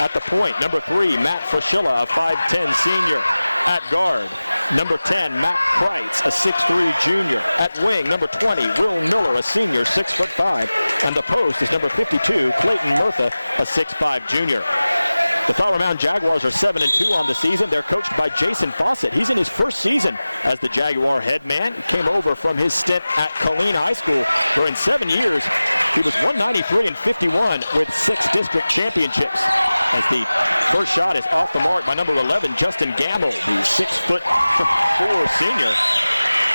At the point, number 3, Matt Fraschilla, a 5'10 senior. At guard, number 10, Matt Kreitz, a 6'3 junior. At wing, number 20, Will Miller, a senior, 6'5". And the post is number 52, Clayton Murtha, a 6'5 junior. The Flowermound Jaguars are 7-2 on the season. They're coached by Jason Fawcett. He's in his first season as the Jaguar head man. He came over from his stint at Colleen High School, where in 7 years he was 193-51 with 6 district championships. As the first shot is off the mark by number 11, Justin Gamble, the 6'4" senior.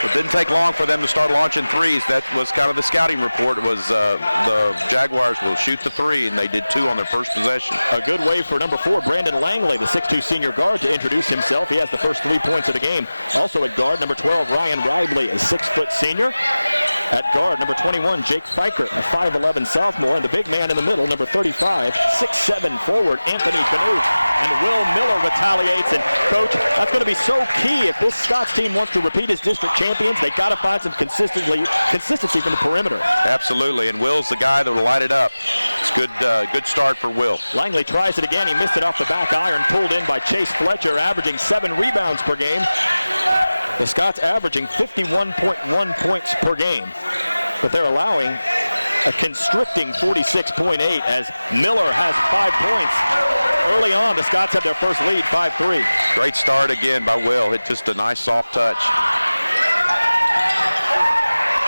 It didn't take long for them to start launching threes. That was kind of the scouting report. Was the Jaguars will shoot the 3, and they did 2 on their first possession. A good way for number 4, Brandon Langley, the 6'2 senior guard, to introduce himself. He has the first 3 points of the game. Also at guard, number 12, Ryan Ribley, a 6' senior. At guard, number 21, Jake Fikert, a 5'11 sophomore. And the big man in the middle, number 35, 6'7 forward, Anthony Canoe. And Will Miller retaliates. And, Coach, that's going to be so key if this Scots team wants to repeat as district champions. They got to find some consistency from the perimeter. Absolutely, and Will's the guy that will light it up. It's good start for Will. Langley tries it again. He missed it off the back iron, pulled in by Chase Fletcher, averaging 7 rebounds per game. The Scots averaging 51.1 points per game, but they're allowing a constricting 46.8 as Miller has 5 points. Early on, the Scots have their first lead, 5-3. Great start again by Will. Hit just a nice soft touch.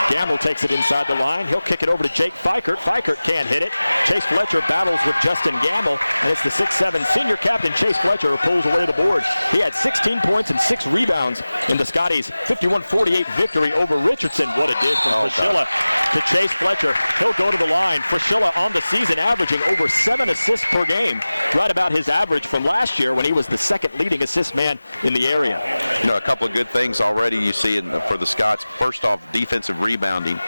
Gamble takes it inside the line. He'll kick it over to Jake Fikert. Fikert can't hit it. Chase Fletcher battles with Justin Gamble, and it's the 6'7 senior captain, Chase Fletcher, who pulls away the board. He had 16 points and 6 rebounds in the Scotties' 51-48 victory over Richardson. What a dish from Fraschilla to Chase Fletcher. He'll go to the line. Fraschilla on the season averaging over 7 assists per game, right about his average from last year when he was the second leading assist man in the area. You know, a couple of good things already you see for the Scots. First off, defensive rebounding.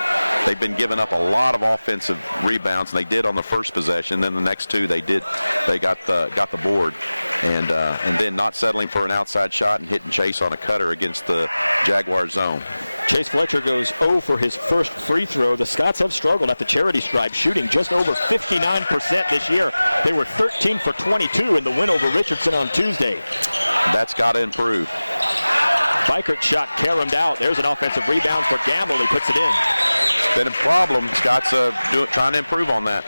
They've been giving up a lot of offensive rebounds, and they did on the first possession. Then the next 2 they got the board, and then not settling for an outside shot and hitting Chase on a cutter against the Jaguar zone. Chase Fletcher goes 0 for his first free throw. The Scots have struggled at the charity stripe, shooting just over 59% this year. They were 13 for 22 in the win over Richardson on Tuesday. That's got to improve. Fikert shot caromed out. There's an offensive rebound for Gamble. He puts it in. It's been a problem. Scott's trying to improve on that.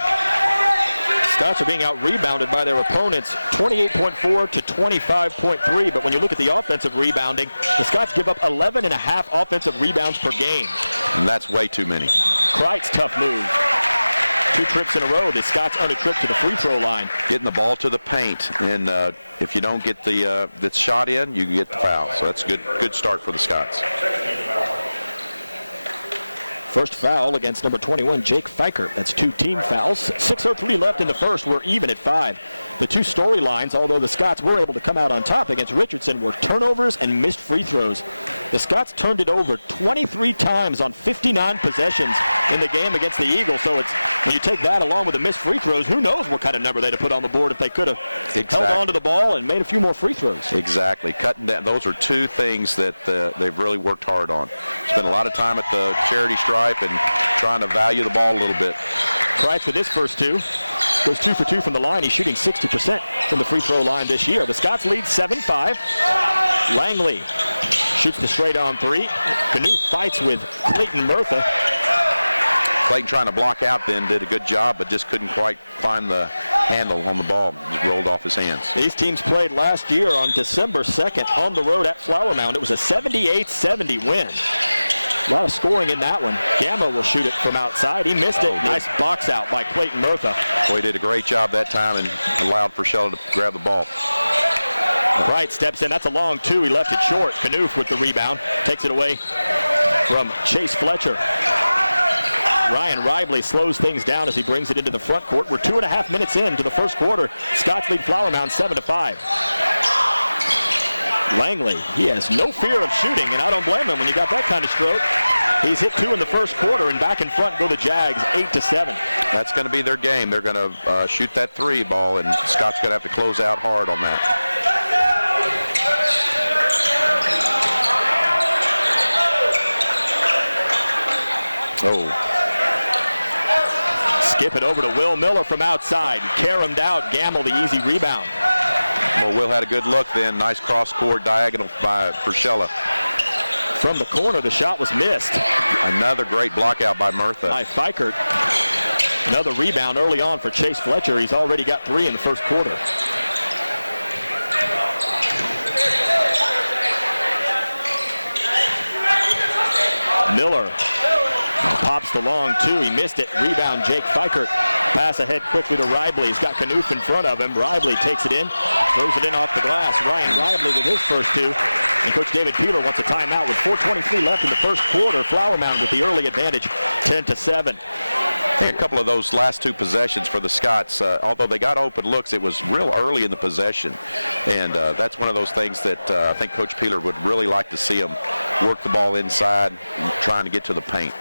Scots are being out-rebounded by their opponents, 28.4 to 25.3. But when you look at the offensive rebounding, the Scots give up 11.5 offensive rebounds per game. And that's way too many. Kreitz, tough move. 2 trips in a row. The Scots earn a trip to the free throw line. Getting the ball to the paint, and if you don't get the shot in, you get the foul. So that's a good start for the Scots. First foul against number 21, Jake Fikert. That's 2 team fouls. 6:03 left in the first. We're even at 5. The 2 storylines, although the Scots were able to come out on top against Richardson, were turnovers and missed free throws. The Scots turned it over 23 times on 59 possessions in the game against the Eagles. So it's when you take that along with the missed free throws, who knows what kind of number they'd have put on the board if they could have held on to the ball and made a few more free throws. Exactly. Cutting down. Those are 2 things that they've really worked hard on. Spent a lot of time at the charity stripe and trying to value the ball a little bit. Kreitz with his first 2. Goes 2 for 2 from the line. He's shooting 60% from the free throw line this year. The Scots lead 7-5. Langley shoots the straight-on 3. Canoe fights with Clayton Murtha. Clayton trying to block out then did a good job, but just couldn't quite find the handle on the ball. Just rolled off his hands. These teams played last year on December 2nd on the road at Flowermound. It was a 78-70 win. A lot of scoring in that one. Gamma will shoot it from outside. He missed it. Nice box out by Clayton Murtha. Boy, he did a great job that time and allowed Fraschilla to grab the ball. Wright steps in. That's a long 2. He left it short. Knuth with the rebound. Takes it away from Chase Fletcher. Ryan Ribley slows things down as he brings it into the front court. We're 2.5 minutes into the first quarter. Scots lead Flowermound 7-5. Langley, he has no fear of shooting, and I don't blame him when you got that kind of stroke. He's hit 2 in the first quarter, and back in front go the Jags, 8-7. That's going to be their game. They're going to shoot that 3 ball, and Scott's going to have to close out hard on that. Skip it over to Will Miller from outside. Caromed out. Gamble the easy rebound. Well, Will had a good look then. Nice cross-court diagonal by Frischella. From the corner, the shot was missed. Another great block out by Murtha. By Fikert. Another rebound early on for Chase Fletcher. He's already got 3 in the first quarter. Miller pops the long 2. He missed it. Rebound, Jake Fikert. Pass ahead quickly to Reibley. He's got Knuth in front of him. Reibley takes it in, throws it in off the glass. Ryan Reibley with his first 2. And Coach David Peeler wants a timeout with 4:23 left in the first quarter. Flowermound with the early advantage, 10-7. I think a couple of those last 2 possessions for the Scots, although they got open looks, it was real early in the possession. And that's one of those things that I think Coach Peeler would really like to see them work the ball inside, trying to get to the paint.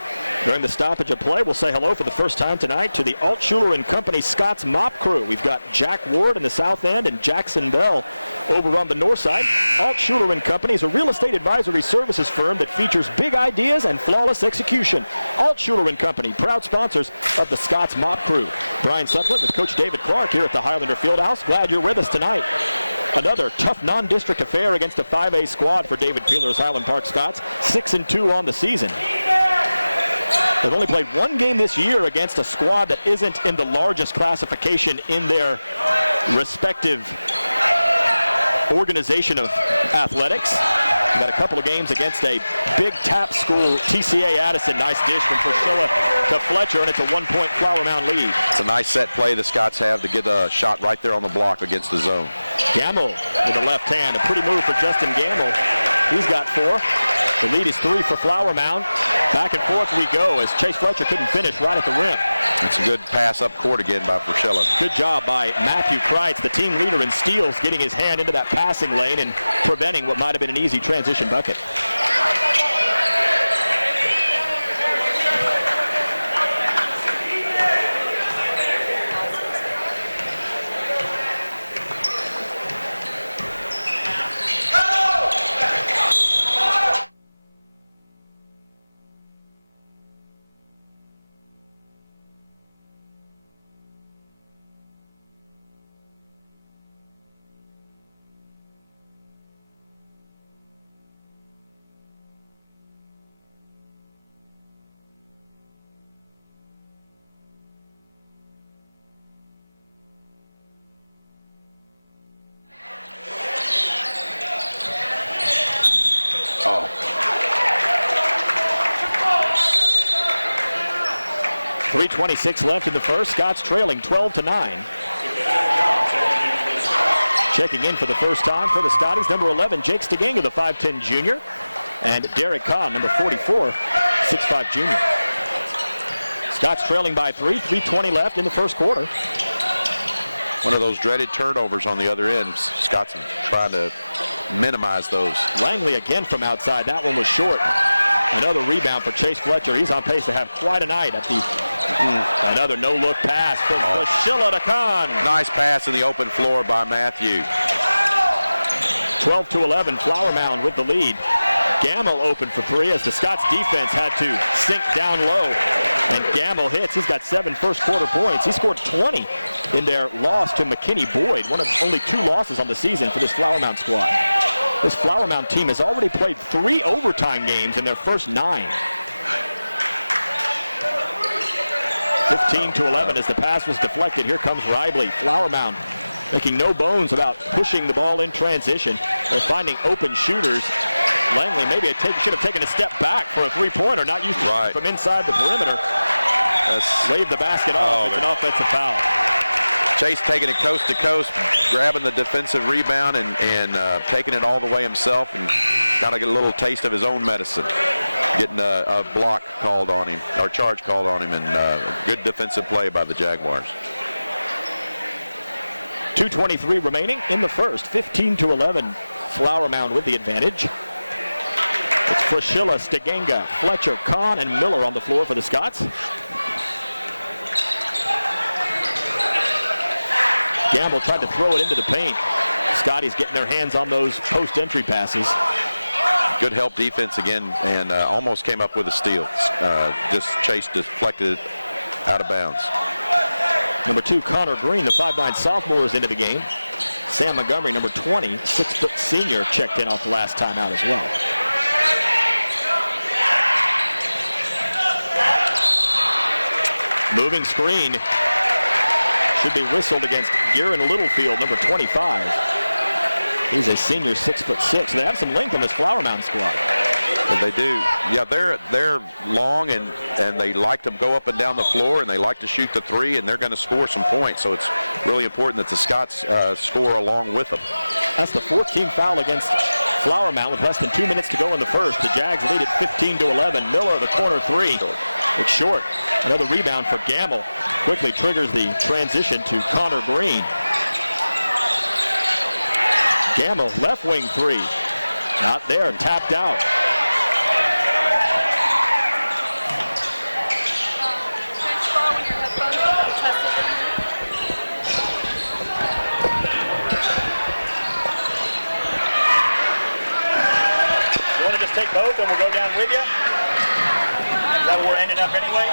During the stoppage of play, we'll say hello for the first time tonight to the Altshuler & Company Scots Mop Crew. We've got Jack Ward in the south end and Jackson Bell over on the north side. Altshuler & Company is a real estate advisory services firm that features big ideas and flawless execution. Altshuler & Company, proud sponsors of the Scots Mop Crew. Brian Sutcliffe with Coach David Clark here at the Highlander Fieldhouse. Glad you're with us tonight. Another tough non-district affair against a 5A squad for David Peeler's Highland Park Scots. 6-2 on the season. They've only played 1 game this year against a squad that isn't in the largest classification in their respective organization of athletics. We've got a couple of games against a big tap school, TCA Addison. Nice dish from Frischella to Fletcher, and it's a 1-point Flowermound lead. It's a nice set play the Scots have to get a shot right there on the block against the zone. Gamble with the left hand. A pretty move for Justin Gamble. He's got 4. The lead is 3 for Flowermound. Back and forth we go as Chase Fletcher couldn't finish right at the rim. It's a good pass up court again by Frischella. Good job by Matthew Kreitz, the team leader in steals, getting his hand into that passing lane and preventing what might have been an easy transition bucket. Oh. 3:26 left in the first. Scots trailing 12-9. Checking in for the first time for the Scotties, number 11, Jake Stiganga, the 5'10 junior, and Derek Kahn, number 44, 6'5 junior. Scots trailing by 3, 3:20 left in the first quarter. One of those dreaded turnovers on the other end. Scots trying to minimize those. Langley again from outside. That one was short. Another rebound for Chase Fletcher. He's on pace to have quite a night at the another no-look pass from Frischella to Kahn. Nice pass in the open floor by Matthew. 12-11, Flowermound with the lead. Gamble open for 3 as the Scots defense had to sink down low. And Gamble hits. He's got 7 first quarter points. He scored 20 in their loss to McKinney Boyd, one of only 2 losses on the season for this Flowermound squad. This Flowermound team has already played 3 overtime games in their first 9. 15-11 as the pass was deflected. Here comes Reibley. Flowermound making no bones about pushing the ball in transition. They're finding open shooters. Langley maybe should have taken a step back for a 3-pointer, not used to from inside the perimeter. Waved the basket off. It's an offensive foul. Chase taking it coast to coast, grabbing the defensive rebound and taking it all the way himself, and got to get a little taste of his own medicine. Getting a block called on him, or charge called on him, and good defensive play by the Jaguars. 2:23 remaining in the first. 15-11, Flowermound with the advantage. It's Frischella, Stiganga, Fletcher, Kahn, and Miller on the floor for the Scots. Gamble tried to throw it into the paint. Scotties getting their hands on those post-entry passes. Good help defense again, and almost came up with a steal. Just Chase deflected it out of bounds. Number 2, Connor Green, the 5'9 sophomore, is into the game. Sam Montgomery, number 20, 6-foot senior, checked in off the last time out as well. Moving screen. Should be whistled against Garen Littlefield, number 25. He's a senior, 6'6". They have some length on this Flowermound squad. They do. Yeah, they're long and they like to go up and down the floor and they like to shoot the three and they're going to score some points. So it's really important that the Scots score along with them. That's the 4th team foul against Flowermound with less than 2 minutes to go in the first. The Jags lead it 15-11. Miller, the corner three. It's short. Another rebound for Gamble. Quickly triggers the transition to Connor Green. Gamble, left wing three. Not there, tapped out. You want to just take both and we'll go down with you? Is that where we're ending up anyway?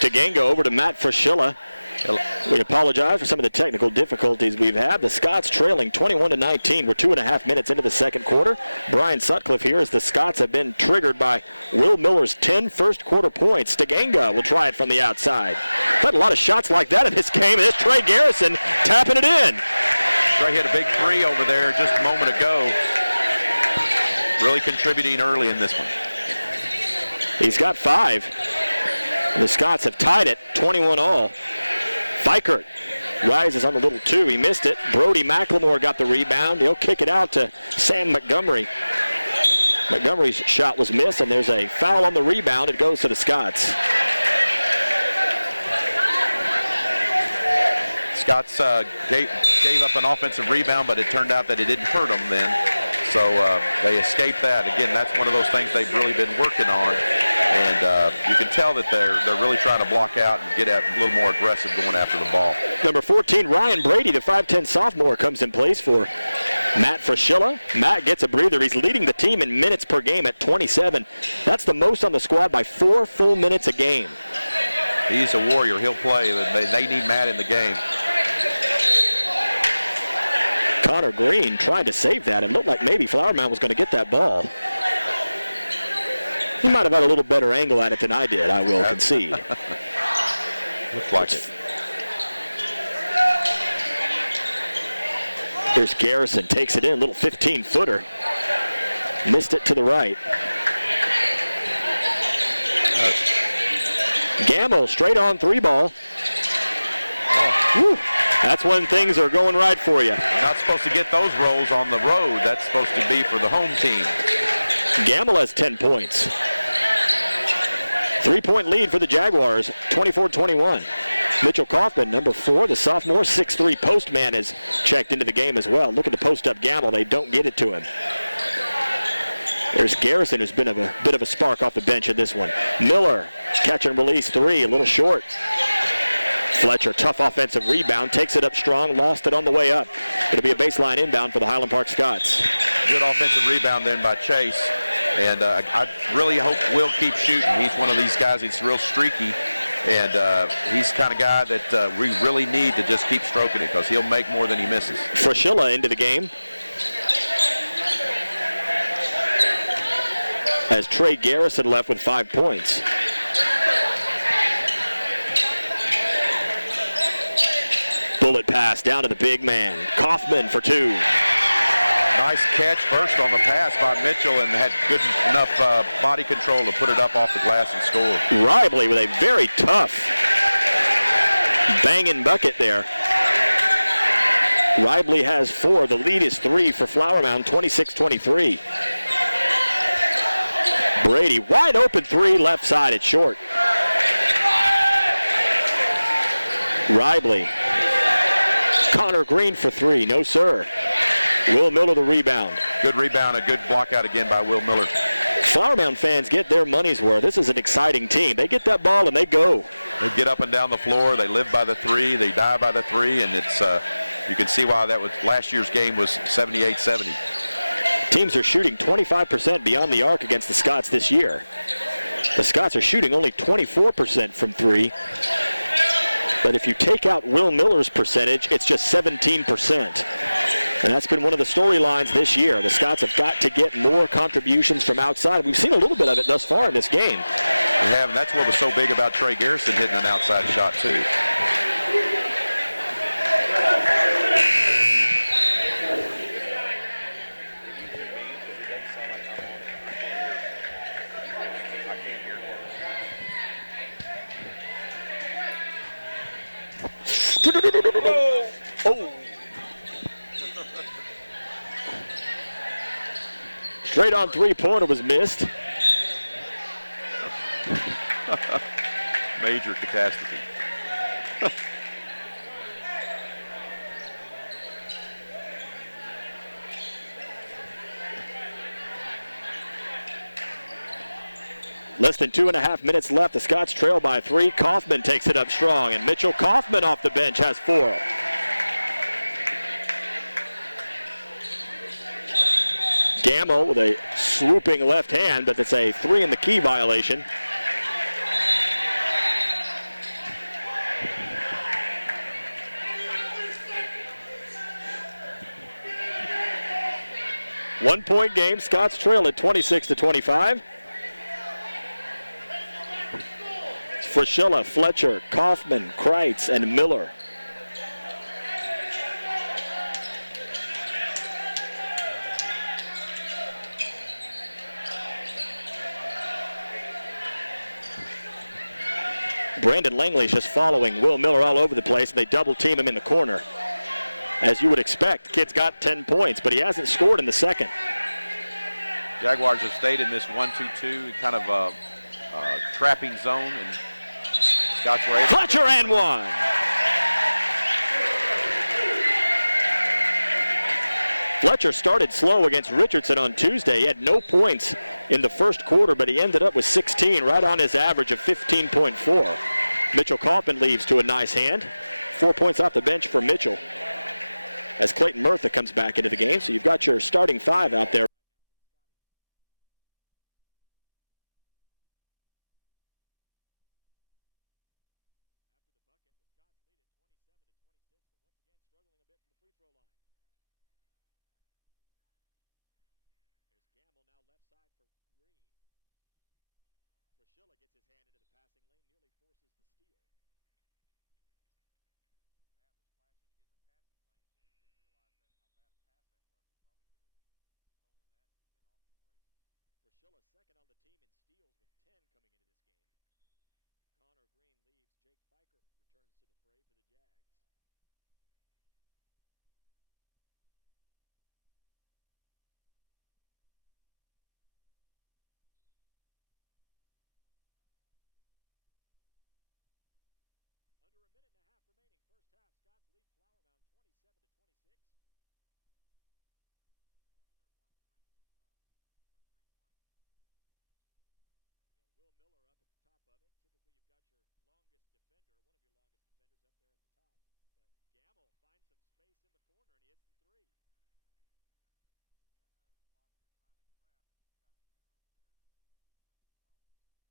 Stegenga over to Matt Fraschilla. We apologize for some of the technical difficulties we've had. The Scots trailing 21-19. We're 2.5 minutes into the second quarter. Brian Sutcliffe here as the Scots have been triggered by Will Miller's 10 first quarter points. Stegenga will try it from the outside. Had a lot of shots like that in this game, and it's Trey Garrison tapping it in. Trey hit a big three over there just a moment ago. Really contributing early in this one. He's got 5. The Scots have tied it 21-all. Fikert rises on the little 2. He missed it. Brody McLemore got the rebound. He'll kick it out to Sam Montgomery. Montgomery's shot was missed, and there's a foul on the rebound. It goes to the Scots. Scots gave up an offensive rebound, but it turned out that it didn't hurt them then. So they escaped that. Again, that's one of those things they've really been working on. And you can tell that they're really trying to block out and get a little more aggressive going after the ball. Number 14, Ryan Brady, the 5'10 sophomore, comes in place for Matt Fraschilla. Matt gets a breather. He's leading the team in minutes per game at 27. That's the most on the squad by 4 full minutes a game. He's a warrior. He'll play. They need Matt in the game. Connor Green tried to save that. It looked like maybe Flowermound was going to get that ball. He might have had a little better angle at it than I did, I will concede. Looks like it. Here's Garrison, takes it in, a little 15-footer. Missed it to the right. Gamble, straight on 3 ball. Woo. That's when things are going right for you. You're not supposed to get those rolls on the road. That's supposed to be for the home team. Gamble has 10 points. 3-point lead for the Jaguars, 24-21. Mitchell Kaufman, number 4, the sophomore, 6'3 postman, is checked into the game as well. Looking to post up Gamble. They don't get it to him. There's Garrison, who's been a bit of a spark off the bench in this one. Miller, catch and release 3, a little short. Fletcher, tough offensive rebound, takes it up strong, lost it on the way up. It'll be a baseline inbound for the Highland Park Scots. Good offensive rebound then by Chase. And I really hope Will keeps shooting. He's one of these guys that's real streaky. And he's the kind of guy that we really need to just keep stroking it because he'll make more than he misses. Fraschilla into the game. As Trey Garrison left with 5 points. Bullet pass down to the big man. Kaufman for 2. Nice catch first on the pass by Mitchell and had good enough body control to put it up off the glass and score. Ribley with a very tough banging bucket there. Ribley has 4. The lead is 3 for Flowermound, 26-23. Brady, wide open 3, left side, it's short. Ribley. Connor Green for 3, no sir. Will Miller the rebound. Good rebound, a good block out again by Will Miller. Flowermound fans get their money's worth. This is an exciting team. They get that ball and they go. They get up and down the floor. They live by the 3. They die by the 3, and it's you can see why that was last year's game was 78-70. Teams are shooting 25% beyond the arc against the Scots this year. The Scots are shooting only 24% from 3. But if you take out Will Miller's percentage, it's just 17%. And that's been one of the storylines this year. The Scots have got to get more contributions from outside. We've seen a little bit of it thus far in this game. We have, and that's what was so big about Trey Garrison hitting an outside shot, too. Oh. Straight on 3-pointer was missed. Major catastrophe. Less than 2.5 minutes left. The Scots trail by 3. Kaufman takes it up strong, and Mitchell Kaufman off the bench has 4. Gamble with a swooping left hand, but it's a 3 in the key violation. 1-point game. Scots trail at 26-25. Fraschilla, Fletcher, Kaufman, Kreitz, and Miller. Brandon Langley's just following Will Miller all over the place, and they double team him in the corner. As you would expect, kid's got 10 points, but he hasn't scored in the second. Jaguars have stayed in this 1-2-2 kind of trapping zone, and Scots were able. Fletcher and one. Fletcher started slow against Richardson on Tuesday. He had no points in the first quarter, but he ended up with 16, right on his average of 15.4. Mitchell Kaufman leaves to a nice hand. 4 points off the bench for Mitchell as Clayton Murtha comes back into the game. So you've got your starting five out there. Fraschilla gets his hand into the passing lane, nearly forces the steal. Fraschilla second on the team in steals with 10 coming into this game. Connor Green leaves. Jake Fikert returns to the fray for the Jags. Under a minute and a half remaining first half, Scots lead Flowermound 27-26. Will Miller up at the top of it. Typically you've got your longest defender, one of your longest defenders up there at the top. But Gamble finds some space in the corner and he hits the three. Gamble has 3 3-pointers and 13 points in the game. Fraschilla, skip it out to Kreitz. Kreitz, nice little jump stop. Throws it in off the glass. Pretty move by Matthew Kreitz. He's got 4 points in the first half. We're even at 29.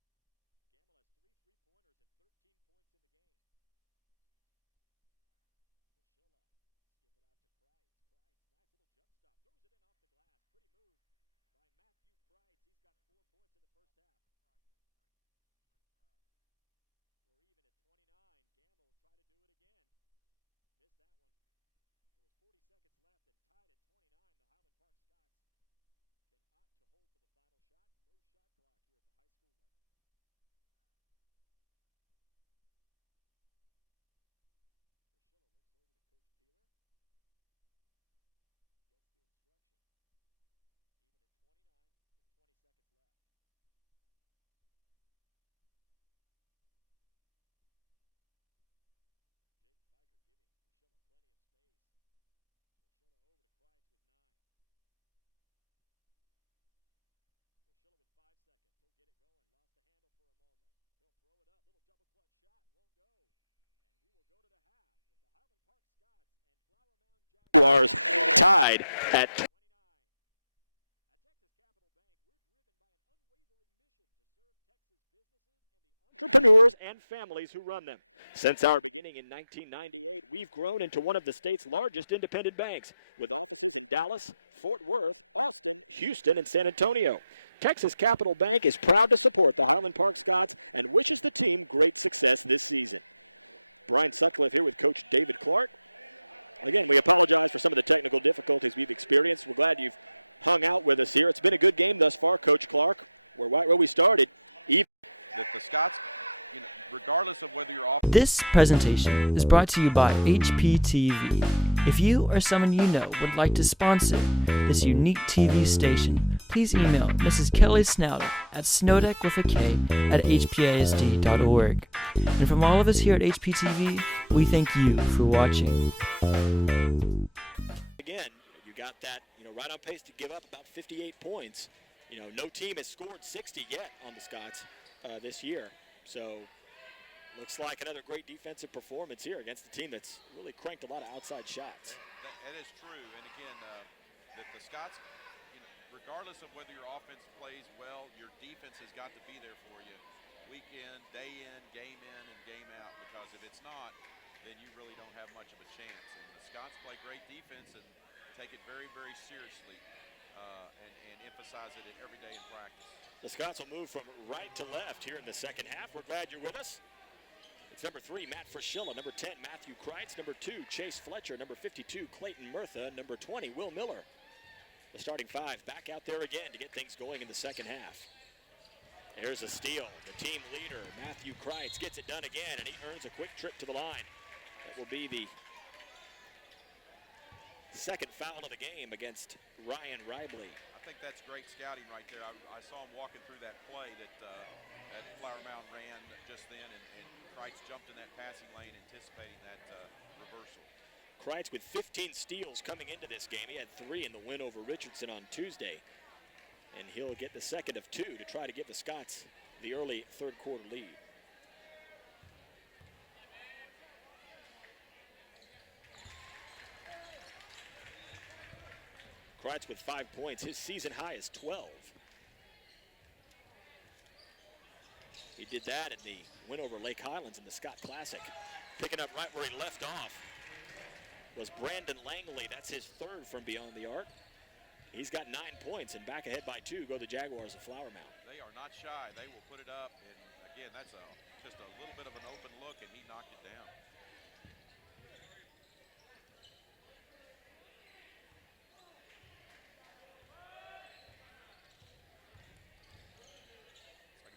Gamble will try to do it again. Missed that one. There was 40 seconds left and tied at 29. The Highland Park Scots can opt to hold for the final shot. No shot clock here at the high school level. Fraschilla looks over to Coach Peeler. Gets the instruction. Even at 29 with 20 seconds left. Jake Fikert giving Fraschilla plenty of space. Fraschilla over to Kreitz with 9. Fraschilla with 5 seconds. He'll get it going. Lost the handle for a moment. He'll throw it up. Little double clutch shot. Won't go. And we will go to the half with the Highland Park Scots and Flowermound Jaguars tied at 29. At Texas Capital Bank, we're driven by an unwavering mission to serve Texas businesses and the entrepreneurs and families who run them. Since our beginning in 1998, we've grown into one of the state's largest independent banks, with offices in Dallas, Fort Worth, Austin, Houston, and San Antonio. Texas Capital Bank is proud to support the Highland Park Scots and wishes the team great success this season. Brian Sutcliffe here with Coach David Clark. Again, we apologize for some of the technical difficulties we've experienced. We're glad you've hung out with us here. It's been a good game thus far, Coach Clark. We're right where we started. That the Scots, regardless of whether you're off. This presentation is brought to you by HPTV. If you or someone you know would like to sponsor this unique TV station, please email Mrs. Kelly Snowder at snowdeckwithak@hpasd.org. And from all of us here at HPTV, we thank you for watching. Again, you got that, right on pace to give up about 58 points. No team has scored 60 yet on the Scots this year. So looks like another great defensive performance here against a team that's really cranked a lot of outside shots. That is true. And again, that the Scots, regardless of whether your offense plays well, your defense has got to be there for you week in, game in, and game out. Because if it's not, then you really don't have much of a chance. And the Scots play great defense and take it very, very seriously. and emphasize it every day in practice. The Scots will move from right to left here in the second half. We're glad you're with us. It's number 3, Matt Fraschilla. Number 10, Matthew Kreitz. Number 2, Chase Fletcher. Number 52, Clayton Murtha. Number 20, Will Miller. The starting 5 back out there again to get things going in the second half. Here's a steal. The team leader, Matthew Kreitz, gets it done again, and he earns a quick trip to the line. That will be the second foul of the game against Ryan Reibley. I think that's great scouting right there. I saw him walking through that play that Flowermound ran just then, and Kreitz jumped in that passing lane anticipating that reversal. Kreitz with 15 steals coming into this game. He had 3 in the win over Richardson on Tuesday. And he'll get the second of 2 to try to give the Scots the early third quarter lead. Kreitz with 5 points. His season high is 12. He did that in the win over Lake Highlands in the Scott Classic. Picking up right where he left off was Brandon Langley. That's his 3rd from beyond the arc. He's got 9 points, and back ahead by 2 go the Jaguars of Flowermound. They are not shy. They will put it up, and again, that's just a little bit of an open look, and he knocked it down.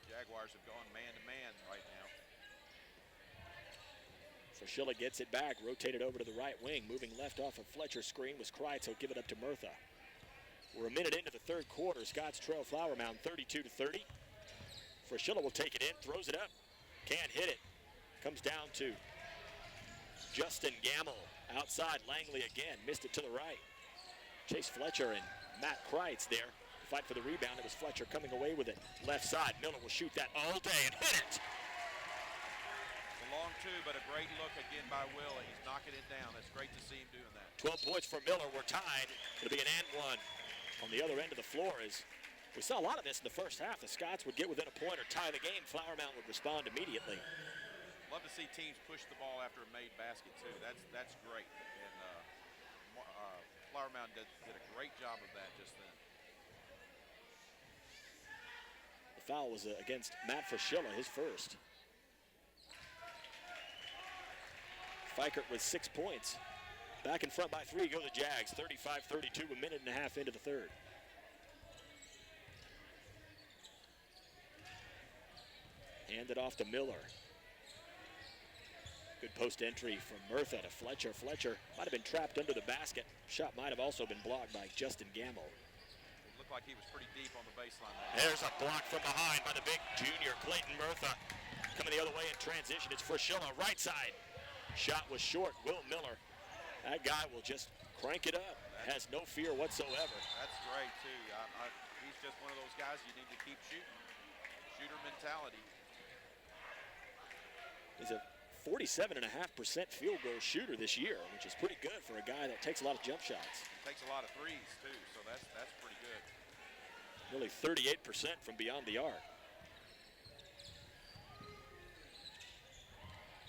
Jaguars have gone man-to-man right now. Fraschilla gets it back, rotated over to the right wing. Moving left off of Fletcher's screen was Kreitz. He'll give it up to Murtha. We're a minute into the third quarter. Scots trail Flowermound 32-30. Fraschilla will take it in, throws it up. Can't hit it. Comes down to Justin Gamble. Outside, Langley again. Missed it to the right. Chase Fletcher and Matt Kreitz there. Fight for the rebound. It was Fletcher coming away with it. Left side. Miller will shoot that all day and hit it. A long 2, but a great look again by Will, and he's knocking it down. It's great to see him doing that. 12 points for Miller. We're tied. It'll be an and 1 on the other end of the floor. As we saw a lot of this in the first half. The Scots would get within a point or tie the game. Flowermound would respond immediately. Love to see teams push the ball after a made basket too. That's great. And Flowermound did a great job of that just then. The foul was against Matt Fraschilla, his first. Fikert with 6 points. Back in front by 3 go the Jags. 35-32, a minute and a half into the third. Hand it off to Miller. Good post entry from Murtha to Fletcher. Fletcher might have been trapped under the basket. Shot might have also been blocked by Justin Gamble. It looked like he was pretty deep on the baseline there. There's a block from behind by the big junior, Clayton Murtha. Coming the other way in transition, it's Fraschilla, right side. Shot was short, Will Miller. That guy will just crank it up. Has no fear whatsoever. That's great, too. He's just one of those guys you need to keep shooting. Shooter mentality. He's a 47.5% field goal shooter this year, which is pretty good for a guy that takes a lot of jump shots. He takes a lot of threes, too, so that's pretty good. Nearly 38% from beyond the arc.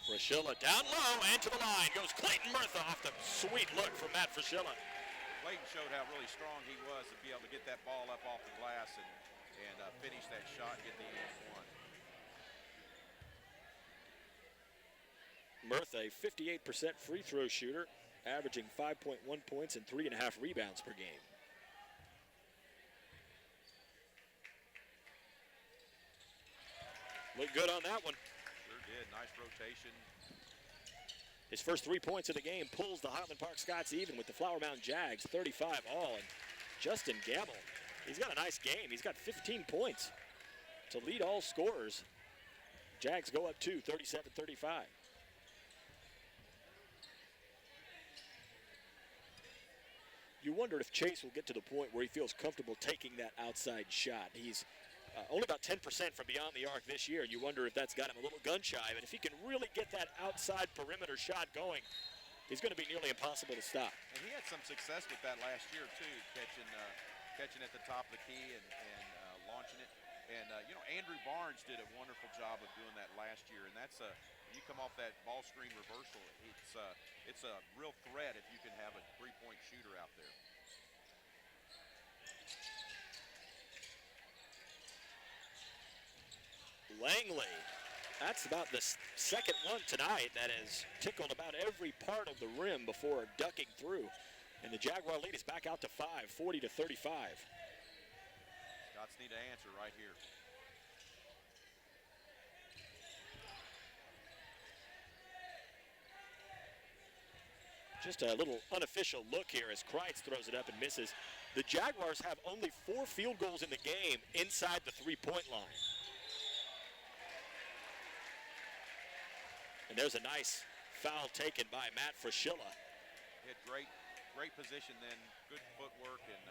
Fraschilla down low and to the line goes Clayton Murtha off the sweet look from Matt Fraschilla. Clayton showed how really strong he was to be able to get that ball up off the glass and finish that shot and get the and 1. Murtha, a 58% free throw shooter, averaging 5.1 points and 3.5 rebounds per game. Looked good on that one. Sure did. Nice rotation. His first 3 points of the game pulls the Highland Park Scots even with the Flowermound Jags, 35 all. And Justin Gamble, he's got a nice game. He's got 15 points to lead all scorers. Jags go up 2, 37-35. You wonder if Chase will get to the point where he feels comfortable taking that outside shot. He's only about 10% from beyond the arc this year. You wonder if that's got him a little gun shy. But if he can really get that outside perimeter shot going, he's going to be nearly impossible to stop. And he had some success with that last year, too, catching at the top of the key and launching it. And, Andrew Barnes did a wonderful job of doing that last year. And that's you come off that ball screen reversal, it's a real threat if you can have a three-point shooter out there. Langley. That's about the second one tonight that has tickled about every part of the rim before ducking through. And the Jaguar lead is back out to 5, 40-35. Scots need to answer right here. Just a little unofficial look here as Kreitz throws it up and misses. The Jaguars have only 4 field goals in the game inside the three-point line. And there's a nice foul taken by Matt Fraschilla. He had great position then, good footwork, and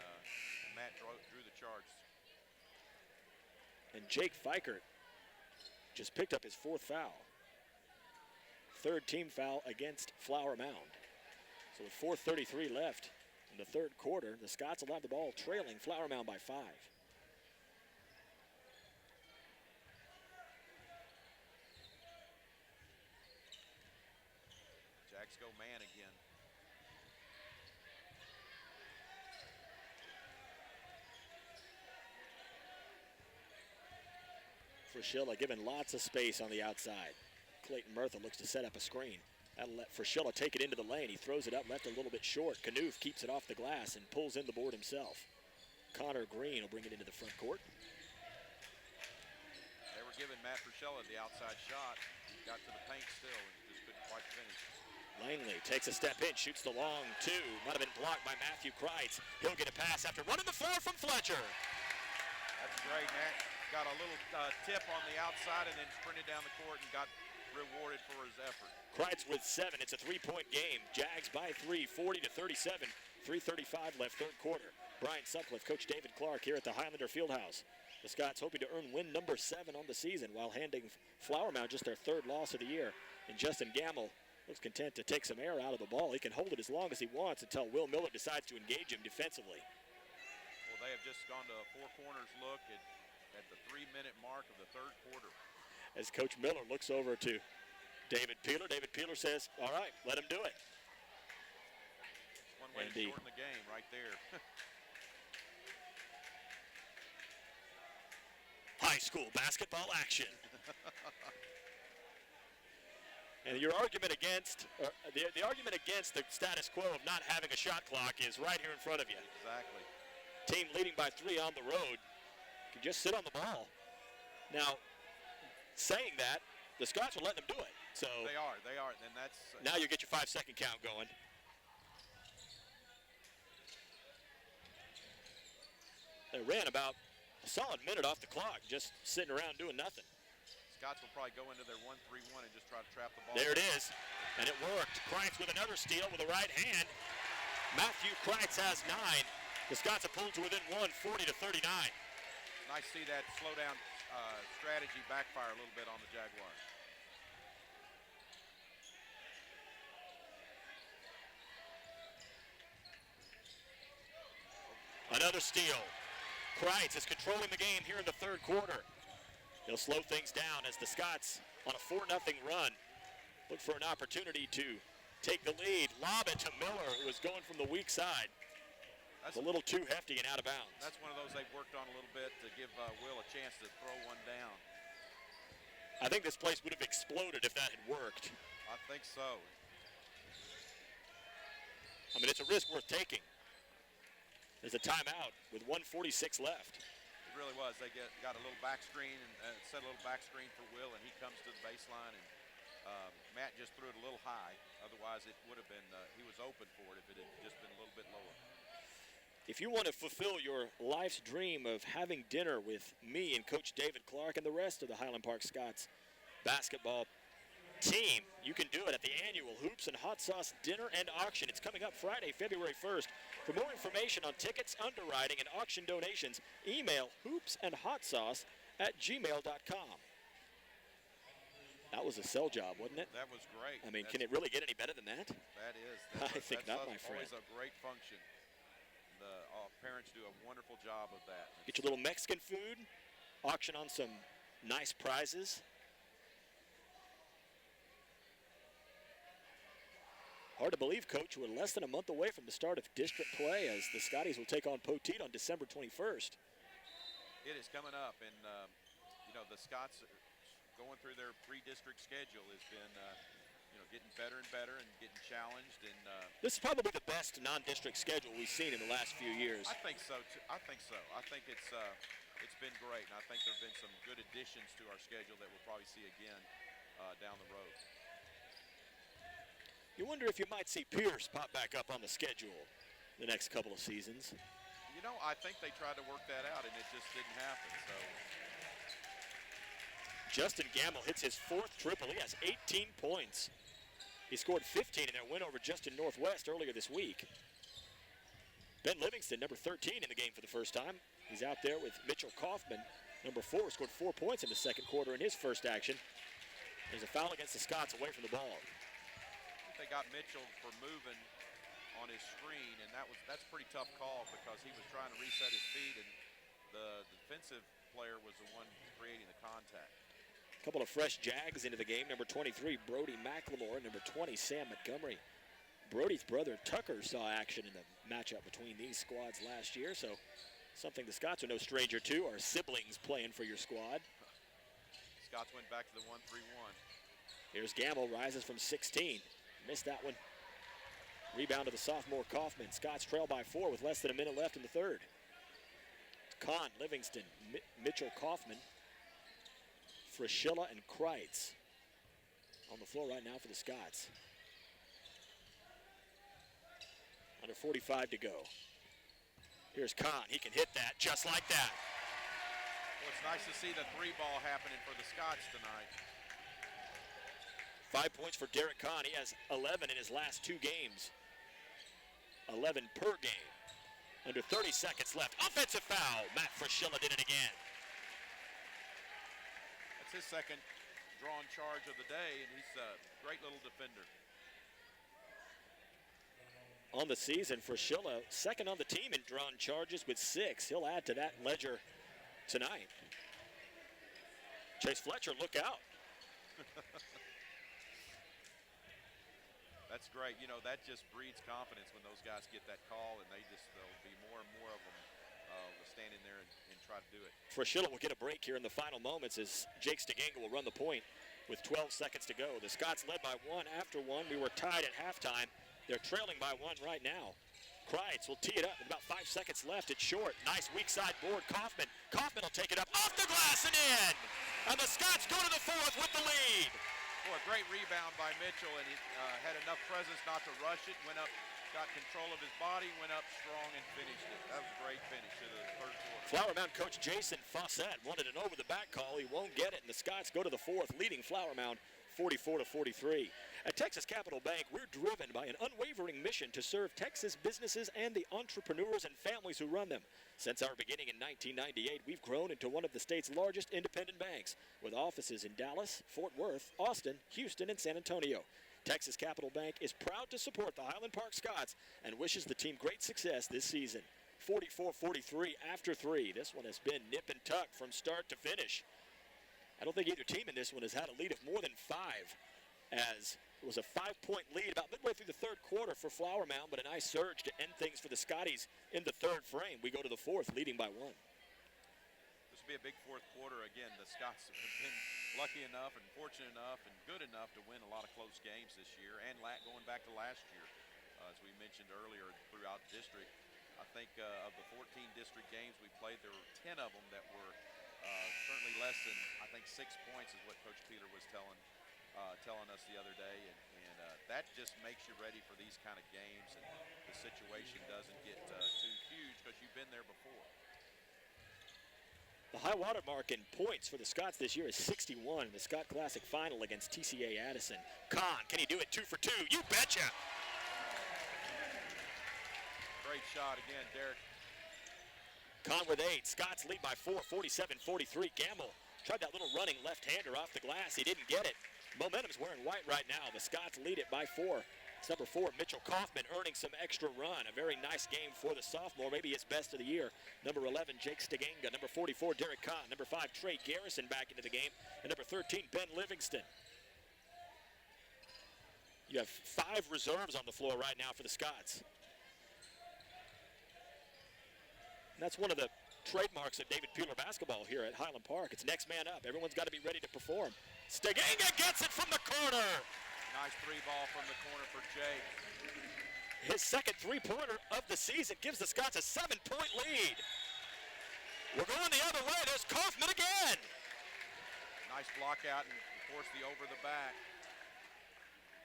Matt drew the charge. And Jake Fikert just picked up his 4th foul. 3rd team foul against Flowermound. So with 4:33 left in the 3rd quarter, the Scots will have the ball trailing Flowermound by 5. Jags go man again. Fraschilla given lots of space on the outside. Clayton Murtha looks to set up a screen. That'll let Fraschilla take it into the lane. He throws it up, left a little bit short. Knuth keeps it off the glass and pulls in the board himself. Connor Green will bring it into the front court. They were giving Matt Fraschilla the outside shot. He got to the paint still and just couldn't quite finish. Langley takes a step in, shoots the long 2. Might have been blocked by Matthew Kreitz. He'll get a pass after running the floor from Fletcher. That's great. Matt got a little tip on the outside and then sprinted down the court and got rewarded for his effort. Kreitz with 7. It's a 3-point game. Jags by 3, 40-37. 3:35 left, 3rd quarter. Brian Sutcliffe, Coach David Clark here at the Highlander Fieldhouse. The Scots hoping to earn win number 7 on the season while handing Flowermound just their 3rd loss of the year. And Justin Gamble looks content to take some air out of the ball. He can hold it as long as he wants until Will Miller decides to engage him defensively. Well, they have just gone to a 4 corners look at the 3-minute mark of the 3rd quarter. As Coach Miller looks over to David Peeler. David Peeler says, all right, let him do it. One way to shorten the game right there. High school basketball action. And your argument against, the argument against the status quo of not having a shot clock is right here in front of you. Exactly. Team leading by 3 on the road can just sit on the ball. Now, saying that, the Scots are letting them do it. So they are. And that's now you get your 5-second count going. They ran about a solid minute off the clock, just sitting around doing nothing. Scots will probably go into their 1-3-1 and just try to trap the ball. There it is, and it worked. Kreitz with another steal with the right hand. Matthew Kreitz has 9. The Scots have pulled to within 1, 40-39. Nice to see that slow down strategy backfire a little bit on the Jaguars. Another steal. Kreitz is controlling the game here in the 3rd quarter. He'll slow things down as the Scots on a 4-0 run look for an opportunity to take the lead. Lob it to Miller, who is going from the weak side. That's a little too hefty and out of bounds. That's one of those they've worked on a little bit to give Will a chance to throw one down. I think this place would have exploded if that had worked. I think so. I mean, it's a risk worth taking. There's a timeout with 1:46 left. It really was. They got a little back screen and set a little back screen for Will, and he comes to the baseline, and Matt just threw it a little high. Otherwise, it would have been, he was open for it if it had just been a little bit lower. If you want to fulfill your life's dream of having dinner with me and Coach David Clark and the rest of the Highland Park Scots basketball team, you can do it at the annual Hoops and Hot Sauce Dinner and Auction. It's coming up Friday, February 1st. For more information on tickets, underwriting, and auction donations, email hoopsandhotsauce@gmail.com. That was a sell job, wasn't it? That was great. I mean, can it really get any better than that? That is. I think not, my friend. Always a great function. The parents do a wonderful job of that. Get your little Mexican food, auction on some nice prizes. Hard to believe, Coach, we're less than a month away from the start of district play as the Scotties will take on Poteet on December 21st. It is coming up, and, the Scots going through their pre-district schedule has been, getting better and better and getting challenged. And this is probably the best non-district schedule we've seen in the last few years. I think so too. I think it's been great, and I think there have been some good additions to our schedule that we'll probably see again down the road. You wonder if you might see Pierce pop back up on the schedule the next couple of seasons. I think they tried to work that out, and it just didn't happen. So Justin Gamble hits his 4th triple. He has 18 points. He scored 15 in their win over Justin Northwest earlier this week. Ben Livingston, number 13 in the game for the first time. He's out there with Mitchell Kaufman, number 4, scored 4 points in the second quarter in his first action. There's a foul against the Scots away from the ball. They got Mitchell for moving on his screen, and that's a pretty tough call because he was trying to reset his feet, and the defensive player was the one creating the contact. A couple of fresh Jags into the game. Number 23, Brody McLemore. Number 20, Sam Montgomery. Brody's brother Tucker saw action in the matchup between these squads last year, so something the Scots are no stranger to, are siblings playing for your squad. Scots went back to the 1-3-1. Here's Gamble, rises from 16. Missed that one. Rebound to the sophomore Kaufman. Scots trail by 4 with less than a minute left in the third. Kahn, Livingston, Mitchell Kaufman, Frischilla, and Kreitz on the floor right now for the Scots. Under 45 to go. Here's Kahn. He can hit that just like that. Well, it's nice to see the 3-ball happening for the Scots tonight. 5 points for Derek Kahn. He has 11 in his last 2 games. 11 per game. Under 30 seconds left. Offensive foul. Matt Frischilla did it again. That's his second drawn charge of the day, and he's a great little defender. On the season, Frischilla, second on the team in drawn charges with 6. He'll add to that ledger tonight. Chase Fletcher, look out. That's great. That just breeds confidence when those guys get that call, and there'll be more and more of them will stand in there and try to do it. Frischilla will get a break here in the final moments as Jake Steganga will run the point with 12 seconds to go. The Scots led by 1 after 1. We were tied at halftime. They're trailing by 1 right now. Kreitz will tee it up with about 5 seconds left. It's short. Nice weak side board. Kaufman will take it up off the glass and in. And the Scots go to the 4th with the lead. Boy, a great rebound by Mitchell, and he had enough presence not to rush it. Went up, got control of his body, went up strong and finished it. That was a great finish to the third quarter. Flowermound coach Jason Fawcett wanted an over-the-back call. He won't get it, and the Scots go to the 4th, leading Flowermound 44-43. At Texas Capital Bank, we're driven by an unwavering mission to serve Texas businesses and the entrepreneurs and families who run them. Since our beginning in 1998, we've grown into one of the state's largest independent banks, with offices in Dallas, Fort Worth, Austin, Houston, and San Antonio. Texas Capital Bank is proud to support the Highland Park Scots and wishes the team great success this season. 44-43 after 3. This one has been nip and tuck from start to finish. I don't think either team in this one has had a lead of more than 5, as it was a 5-point lead about midway through the third quarter for Flowermound, but a nice surge to end things for the Scotties in the third frame. We go to the 4th, leading by 1. This will be a big fourth quarter. Again, the Scots have been lucky enough and fortunate enough and good enough to win a lot of close games this year, and going back to last year, as we mentioned earlier, throughout the district. I think of the 14 district games we played, there were 10 of them that were certainly less than, I think, 6 points is what Coach Peeler was telling us the other day, and that just makes you ready for these kind of games, and the situation doesn't get too huge because you've been there before. The high water mark in points for the Scots this year is 61 in the Scott Classic Final against TCA Addison. Kahn, can he do it 2 for 2? You betcha! Great shot again, Derek. Kahn with 8. Scots lead by 4, 47-43. Gamble tried that little running left-hander off the glass. He didn't get it. Momentum's wearing white right now. The Scots lead it by 4. It's number 4, Mitchell Kaufman, earning some extra run. A very nice game for the sophomore, maybe his best of the year. Number 11, Jake Steganga. Number 44, Derek Kahn. Number 5, Trey Garrison back into the game. And number 13, Ben Livingston. You have 5 reserves on the floor right now for the Scots. And that's one of the trademarks of David Peeler basketball here at Highland Park. It's next man up. Everyone's got to be ready to perform. Steganga gets it from the corner. Nice three ball from the corner for Jake. His second three-pointer of the season gives the Scots a 7-point lead. We're going the other way. There's Kaufman again. Nice block out and, of course, the over the back.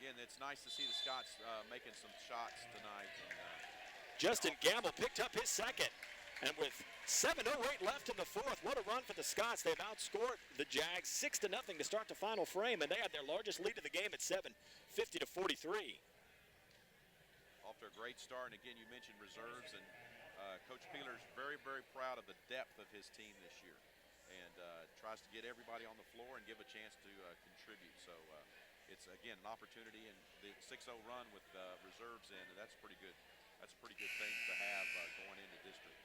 Again, it's nice to see the Scots making some shots tonight. And, Justin Gamble picked up his second. And with 7:08 left in the fourth, what a run for the Scots. They've outscored the Jags 6-0 to start the final frame, and they had their largest lead of the game at 7, 50-43. Off to a great start, and again, you mentioned reserves, and Coach Peeler's very, very proud of the depth of his team this year, and tries to get everybody on the floor and give a chance to contribute. So it's, again, an opportunity, and the 6-0 run with reserves in, and that's pretty good. That's a pretty good thing to have going into district.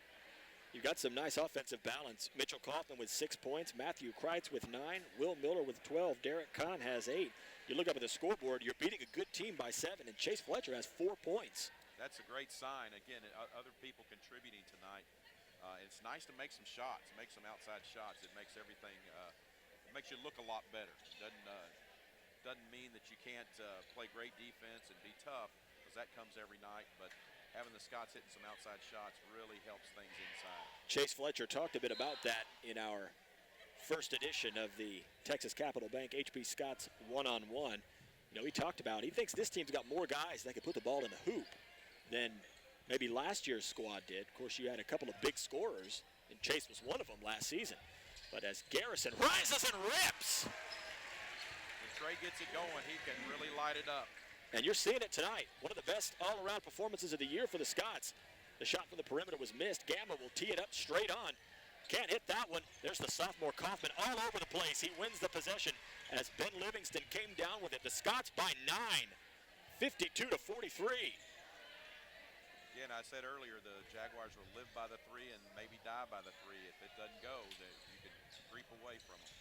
You've got some nice offensive balance. Mitchell Kaufman with 6 points, Matthew Kreitz with 9, Will Miller with 12, Derek Kahn has 8. You look up at the scoreboard, you're beating a good team by 7, and Chase Fletcher has 4 points. That's a great sign. Again, other people contributing tonight. It's nice to make some shots, make some outside shots. It makes everything, it makes you look a lot better. Doesn't mean that you can't play great defense and be tough, because that comes every night, but having the Scots hitting some outside shots really helps things inside. Chase Fletcher talked a bit about that in our first edition of the Texas Capital Bank HP Scots one-on-one. You know, he talked about, he thinks this team's got more guys that can put the ball in the hoop than maybe last year's squad did. Of course, you had a couple of big scorers, and Chase was one of them last season. But as Garrison rises and rips, when Trey gets it going, he can really light it up. and you're seeing it tonight. One of the best all-around performances of the year for the Scots. The shot from the perimeter was missed. Gamble will tee it up straight on. Can't hit that one. There's the sophomore Kaufman all over the place. He wins the possession as Ben Livingston came down with it. The Scots by 9, 52-43. Again, I said earlier, the Jaguars will live by the 3 and maybe die by the 3. If it doesn't go, you can creep away from them.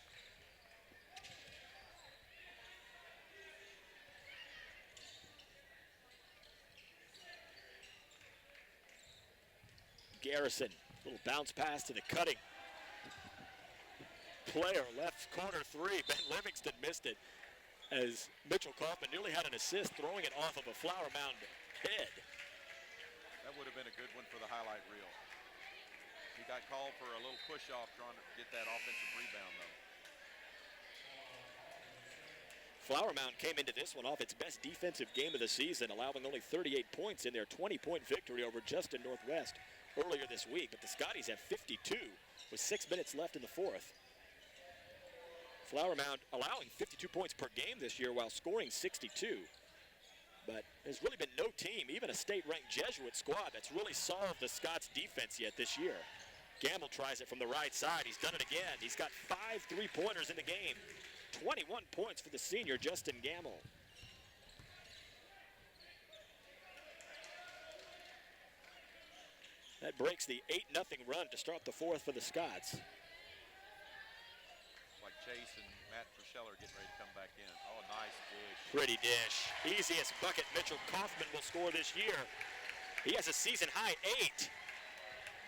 Garrison, little bounce pass to the cutting player, left corner 3. Ben Livingston missed it as Mitchell Kaufman nearly had an assist throwing it off of a Flowermound head. That would have been a good one for the highlight reel. He got called for a little push-off trying to get that offensive rebound, though. Flowermound came into this one off its best defensive game of the season, allowing only 38 points in their 20-point victory over Justin Northwest earlier this week. But the Scotties have 52 with 6 minutes left in the fourth. Flowermound allowing 52 points per game this year while scoring 62. But there's really been no team, even a state-ranked Jesuit squad, that's really solved the Scots defense yet this year. Gamble tries it from the right side. He's done it again. He's got 5 3-pointers in the game. 21 points for the senior, Justin Gamble. That breaks the 8-0 run to start the fourth for the Scots. Like Chase and Matt Frischella are getting ready to come back in. Oh, nice dish. Pretty dish. Easiest bucket Mitchell Kaufman will score this year. He has a season-high 8.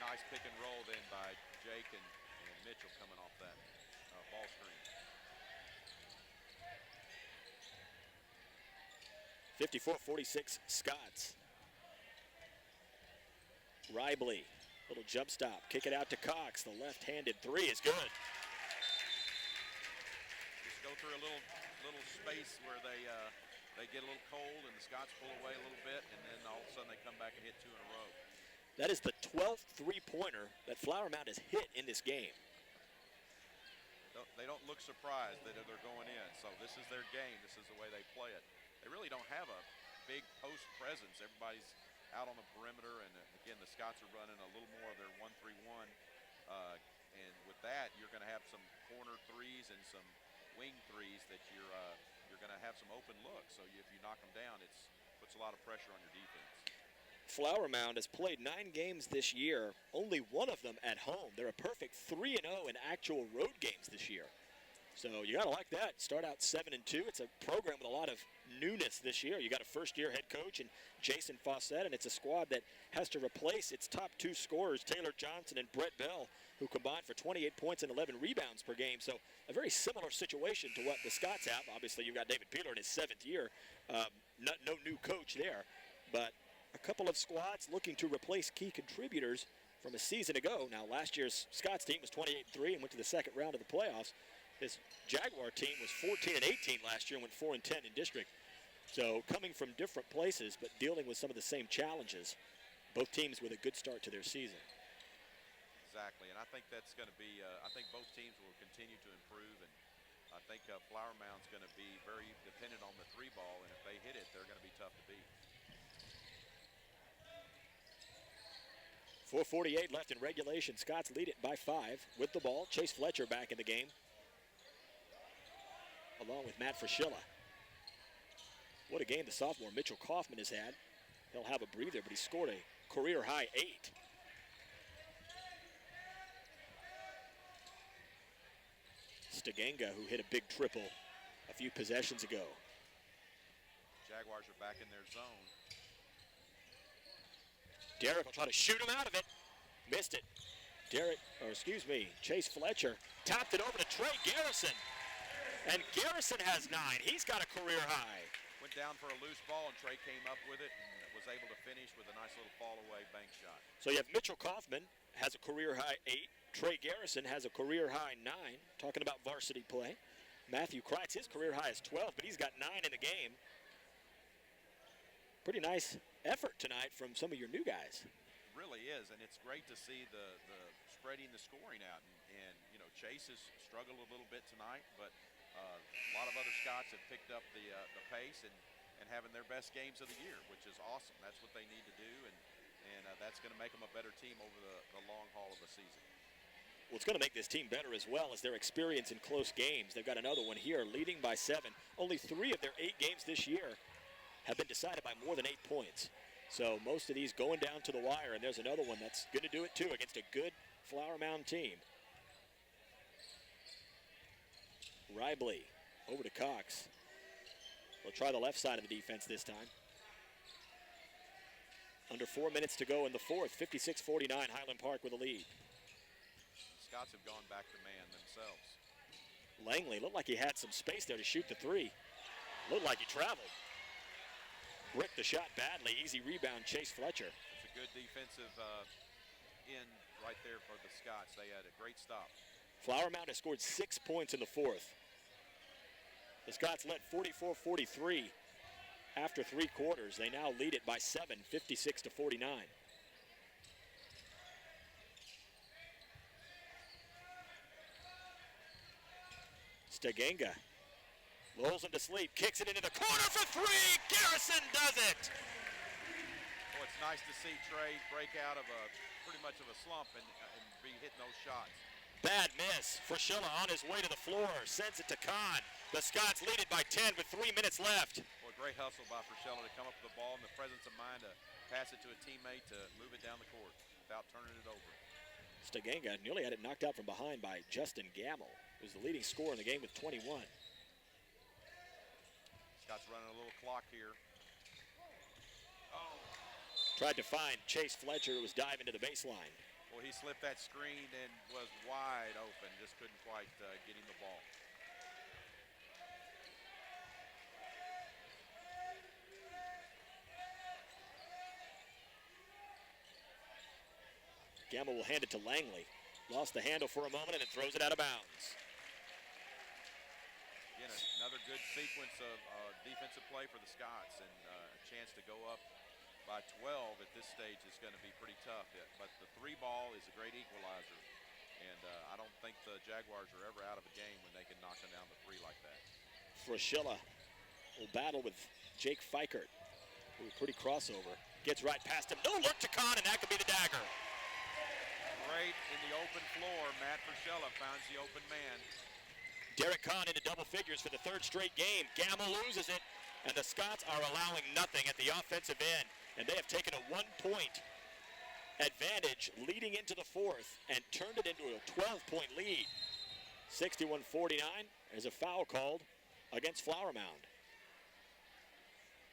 Nice pick and roll then by Jake and Mitchell coming off that ball screen. 54-46 Scots. Ribley, little jump stop. Kick it out to Cox. The left-handed 3 is good. Just go through a little space where they get a little cold and the Scots pull away a little bit, and then all of a sudden they come back and hit 2 in a row. That is the 12th three-pointer that Flowermound has hit in this game. They don't look surprised that they're going in, so this is their game. This is the way they play it. They really don't have a big post presence. Everybody's out on the perimeter, and again, the Scots are running a little more of their 1-3-1, and with that, you're going to have some corner 3s and some wing 3s that you're going to have some open looks. So if you knock them down, it puts a lot of pressure on your defense. Flowermound has played 9 games this year, only one of them at home. They're a perfect 3-0 in actual road games this year. So you got to like that. Start out 7-2. It's a program with a lot of newness this year. You got a first-year head coach in Jason Fawcett, and it's a squad that has to replace its top 2 scorers, Taylor Johnson and Brett Bell, who combined for 28 points and 11 rebounds per game. So a very similar situation to what the Scots have. Obviously, you've got David Peeler in his 7th year. No new coach there, but a couple of squads looking to replace key contributors from a season ago. Now, last year's Scots team was 28-3 and went to the second round of the playoffs. This Jaguar team was 14-18 last year and went 4-10 in district. So coming from different places, but dealing with some of the same challenges. Both teams with a good start to their season. Exactly, and I think that's going to be, I think both teams will continue to improve, and I think Flowermound's going to be very dependent on the 3 ball, and if they hit it, they're going to be tough to beat. 4:48 left in regulation. Scots lead it by 5 with the ball. Chase Fletcher back in the game, along with Matt Fraschilla. What a game the sophomore Mitchell Kaufman has had. He'll have a breather, but he scored a career-high 8. Stiganga, who hit a big triple a few possessions ago. Jaguars are back in their zone. Derek will try to shoot him out of it. Missed it. Chase Fletcher tapped it over to Trey Garrison. And Garrison has 9. He's got a career high. Went down for a loose ball, and Trey came up with it and was able to finish with a nice little fall-away bank shot. So you have Mitchell Kaufman has a career-high 8. Trey Garrison has a career-high 9. Talking about varsity play. Matthew Kreitz, his career-high is 12, but he's got 9 in the game. Pretty nice effort tonight from some of your new guys. It really is, and it's great to see the spreading the scoring out. And you know, Chase has struggled a little bit tonight, but a lot of other Scots have picked up the pace and having their best games of the year, which is awesome. That's what they need to do, and that's going to make them a better team over the long haul of the season. Well, it's going to make this team better as well as their experience in close games. They've got another one here, leading by 7. Only 3 of their 8 games this year have been decided by more than 8 points. So most of these going down to the wire, and there's another one that's going to do it too against a good Flowermound team. Ribley over to Cox. We'll try the left side of the defense this time. Under 4 minutes to go in the 4th, 56-49, Highland Park with a lead. Scots have gone back to man themselves. Langley looked like he had some space there to shoot the 3. Looked like he traveled. Bricked the shot badly. Easy rebound, Chase Fletcher. It's a good defensive end right there for the Scots. They had a great stop. Flowermound has scored 6 points in the 4th. The Scots led 44-43 after 3 quarters. They now lead it by 7, 56-49. Stiganga lulls him to sleep, kicks it into the corner for 3. Garrison does it. Well, it's nice to see Trey break out of pretty much of a slump and be hitting those shots. Bad miss. Fraschilla on his way to the floor, sends it to Kahn. The Scots lead it by 10 with 3 minutes left. Well, great hustle by Fraschilla to come up with the ball and the presence of mind to pass it to a teammate to move it down the court without turning it over. Stiganga nearly had it knocked out from behind by Justin Gamble, who's the leading scorer in the game with 21. Scott's running a little clock here. Oh. Tried to find Chase Fletcher, who was diving to the baseline. Well, he slipped that screen and was wide open. Just couldn't quite get him the ball. Gamble will hand it to Langley. Lost the handle for a moment and then throws it out of bounds. Again, another good sequence of defensive play for the Scots, and a chance to go up by 12 at this stage is going to be pretty tough. But the 3 ball is a great equalizer, and I don't think the Jaguars are ever out of a game when they can knock them down the 3 like that. Fraschilla will battle with Jake Fikert, who pretty crossover. Gets right past him. No look to Kahn, and that could be the dagger. Great in the open floor. Matt Fraschilla finds the open man. Derek Kahn into double figures for the 3rd straight game. Gamble loses it, and the Scots are allowing nothing at the offensive end. And they have taken a 1-point advantage leading into the 4th and turned it into a 12-point lead. 61-49. There's a foul called against Flowermound.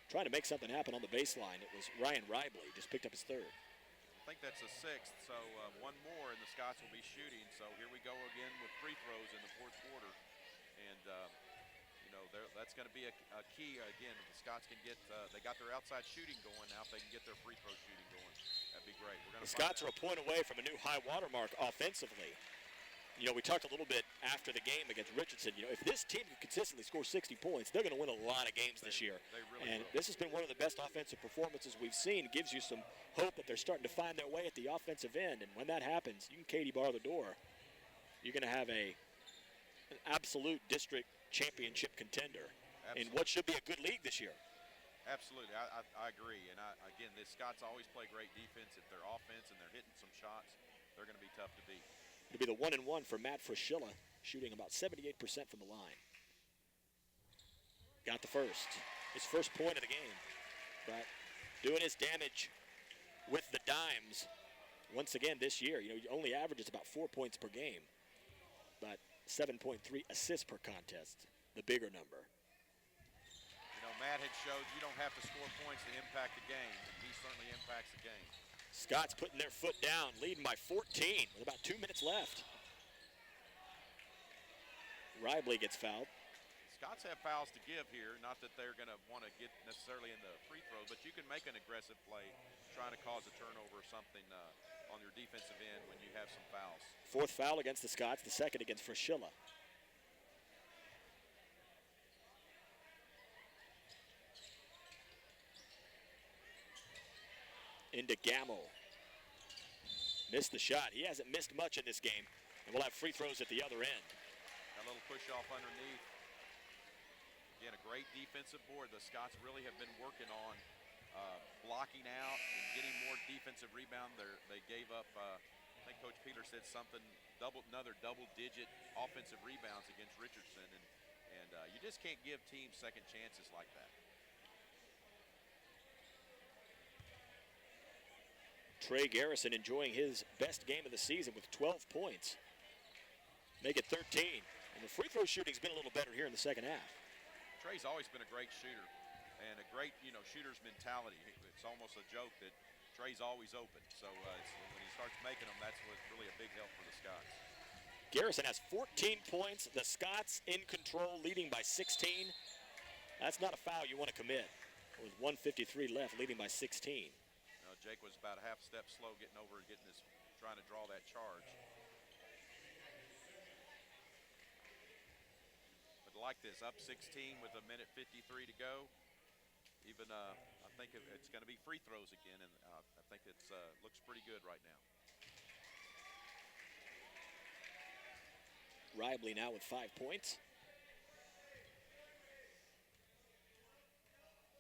Trying to make something happen on the baseline. It was Ryan Ribley, just picked up his third. I think that's a sixth, so one more and the Scots will be shooting. So here we go again with free throws in the fourth quarter. And, that's going to be a key. Again, if the Scots can get, they got their outside shooting going. Now if they can get their free throw shooting going, that'd be great. The Scots are a point away from a new high water mark offensively. We talked a little bit after the game against Richardson. If this team can consistently score 60 points, they're going to win a lot of games this year. They really and will. This has been one of the best offensive performances we've seen. It gives you some hope that they're starting to find their way at the offensive end. And when that happens, you can Katie bar the door. You're going to have an absolute district championship contender in what should be a good league this year. Absolutely, I agree. And again, the Scots always play great defense. If they're offense and they're hitting some shots, they're going to be tough to beat. It'll be the 1-and-1 for Matt Fraschilla, shooting about 78% from the line. Got the first. His first point of the game. But doing his damage with the dimes once again this year. He only averages about 4 points per game. But 7.3 assists per contest, the bigger number. Matt had showed you don't have to score points to impact the game, and he certainly impacts the game. Scots putting their foot down, leading by 14 with about 2 minutes left. Ribley gets fouled. Scots have fouls to give here. Not that they're going to want to get necessarily in the free throw, but you can make an aggressive play trying to cause a turnover or something on your defensive end when you have some fouls. Fourth foul against the Scots, the second against Fraschilla. Into Gamble. Missed the shot. He hasn't missed much in this game, and we'll have free throws at the other end. A little push off underneath. Again, a great defensive board. The Scots really have been working on blocking out and getting more defensive rebound. They gave up, I think Coach Peeler said something, another double-digit offensive rebounds against Richardson, and you just can't give teams second chances like that. Trey Garrison enjoying his best game of the season with 12 points. Make it 13. And the free throw shooting's been a little better here in the second half. Trey's always been a great shooter and a great, shooter's mentality. It's almost a joke that Trey's always open. So when he starts making them, that's what's really a big help for the Scots. Garrison has 14 points. The Scots in control, leading by 16. That's not a foul you want to commit. With 1:53 left, leading by 16. Jake was about a half step slow getting over and trying to draw that charge. But like this, up 16 with 1:53 to go. Even I think it's going to be free throws again, and I think it looks pretty good right now. Ribley now with 5 points.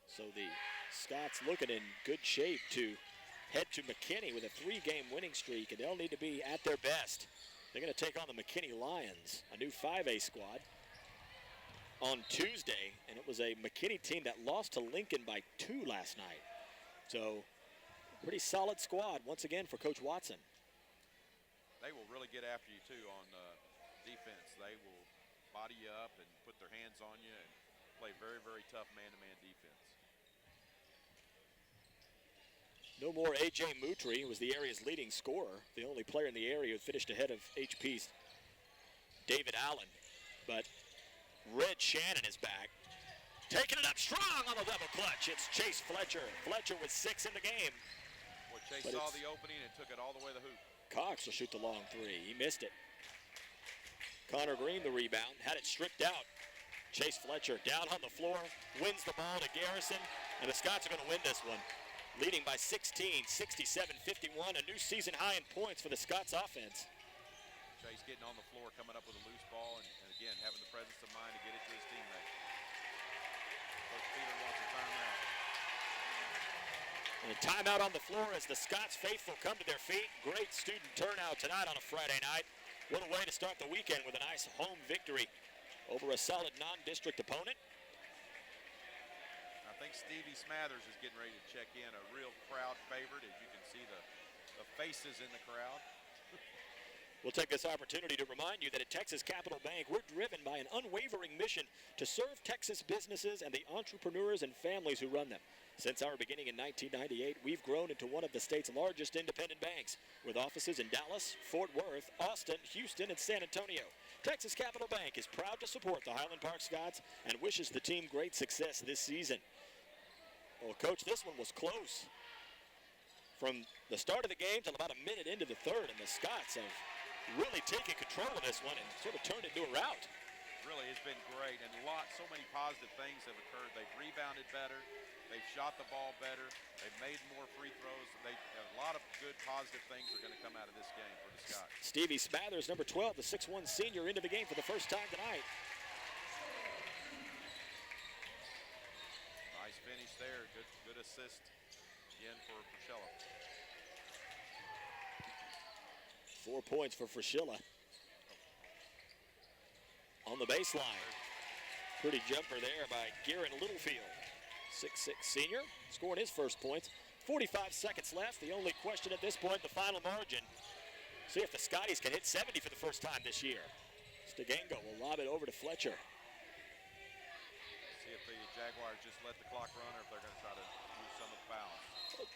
So the Scots looking in good shape to head to McKinney with a 3-game winning streak, and they'll need to be at their best. They're going to take on the McKinney Lions, a new 5A squad, on Tuesday, and it was a McKinney team that lost to Lincoln by 2 last night. So pretty solid squad once again for Coach Watson. They will really get after you too on defense. They will body you up and put their hands on you and play very, very tough man-to-man defense. No more A.J. Mutri, who was the area's leading scorer, the only player in the area who finished ahead of HP's David Allen. But Red Shannon is back. Taking it up strong on the double clutch. It's Chase Fletcher. Fletcher with 6 in the game. Well, Chase saw the opening and took it all the way to the hoop. Cox will shoot the long 3. He missed it. Connor Green the rebound. Had it stripped out. Chase Fletcher down on the floor. Wins the ball to Garrison. And the Scots are going to win this one. Leading by 16, 67-51. A new season high in points for the Scots offense. Chase getting on the floor, coming up with a loose ball, and again, having the presence of mind to get it to his teammate. Coach Peter wants a timeout. And a timeout on the floor as the Scots faithful come to their feet. Great student turnout tonight on a Friday night. What a way to start the weekend with a nice home victory over a solid non-district opponent. I think Stevie Smathers is getting ready to check in, a real crowd favorite, as you can see the faces in the crowd. We'll take this opportunity to remind you that at Texas Capital Bank, we're driven by an unwavering mission to serve Texas businesses and the entrepreneurs and families who run them. Since our beginning in 1998, we've grown into one of the state's largest independent banks, with offices in Dallas, Fort Worth, Austin, Houston, and San Antonio. Texas Capital Bank is proud to support the Highland Park Scots and wishes the team great success this season. Well, Coach, this one was close. From the start of the game till about a minute into the third, and the Scots have really taken control of this one and sort of turned it into a rout. Really has been great, and so many positive things have occurred. They've rebounded better, they've shot the ball better, they've made more free throws. A lot of good positive things are going to come out of this game for the Scots. Stevie Smathers, number 12, the 6'1 senior, into the game for the first time tonight. Nice finish there, good assist again for Frischella. 4 points for Frischella. On the baseline. Pretty jumper there by Garrett Littlefield. 6'6 senior, scoring his first points. 45 seconds left. The only question at this point, the final margin. See if the Scotties can hit 70 for the first time this year. Stegango will lob it over to Fletcher. See if the Jaguars just let the clock run or if they're going to try to use some of the fouls.